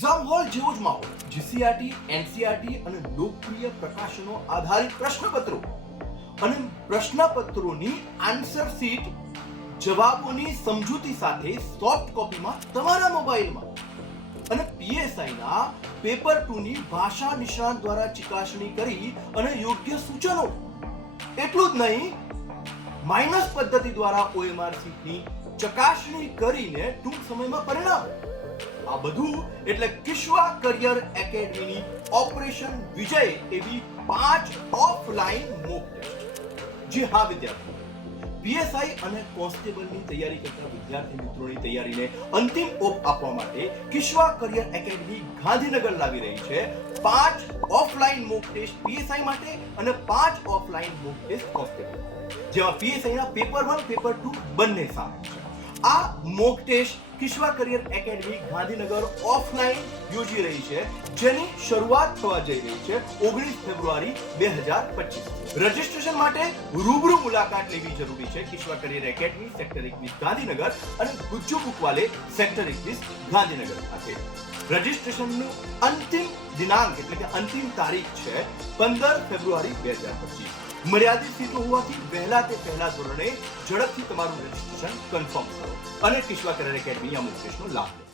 Exam hall જેવો જ માહોલ. જીસીઆરટી, એનસીઆરટી અને લોકપ્રિય પ્રકાશનો આધારિત પ્રશ્નપત્રો અને પ્રશ્નપત્રોની આન્સર શીટ જવાબોની સમજૂતી સાથે સોફ્ટ કોપીમાં તમારા મોબાઈલમાં અને પીએસઆઈ ના પેપર 2 ની ભાષા નિષ્ણાત દ્વારા ચકાસણી કરી અને યોગ્ય સૂચનો. એટલું જ નહીં, માઇનસ પદ્ધતિ દ્વારા OMR શીટની ચકાસણી કરીને ટૂંક સમયમાં પરિણામ. આ બધું એટલે કિશ્વા કરિયર એકેડમીની ઓપરેશન વિજય એવી 5 ઓફલાઈન મોક ટેસ્ટ. જી હા વિદ્યાર્થીઓ, પીએસઆઈ અને કોન્સ્ટેબલની તૈયારી કરતા વિદ્યાર્થી મિત્રોની તૈયારીને અંતિમ ઓપ આપવા માટે કિશ્વા કરિયર એકેડમી ગાંધીનગર લાવી રહી છે 5 ઓફલાઈન મોક ટેસ્ટ પીએસઆઈ માટે અને 5 ઓફલાઈન મોક ટેસ્ટ કોન્સ્ટેબલ, જેમાં પીએસઆઈ ના પેપર 1 પેપર 2 બંને સામેલ છે. આ મોક ટેસ્ટ કિશ્વા કરિયર એકેડમી ગાંધીનગર ઓફલાઈન યોજી રહી છે, જેની શરૂઆત થવા જઈ રહી છે 19 ફેબ્રુઆરી 2025. રજીસ્ટ્રેશન માટે રૂબરૂ મુલાકાત લેવી જરૂરી છે કિશ્વા કરિયર એકેડમી સેક્ટર 21 ગાંધીનગર અને ગુજ્જુ બુકવાલે સેક્ટર 21 ગાંધીનગર ખાતે. રજીસ્ટ્રેશનનું અંતિમ દિનાંક એટલે કે અંતિમ તારીખ છે 15 ફેબ્રુઆરી 2025. મર્યાદિત સીટો હોવાથી પહેલા ધોરણે ઝડપથી તમારું રજીસ્ટ્રેશન કન્ફર્મ કરો અને કિશ્વા કરિયર એકેડમી આ મોક ટેસ્ટનો લાભ લો.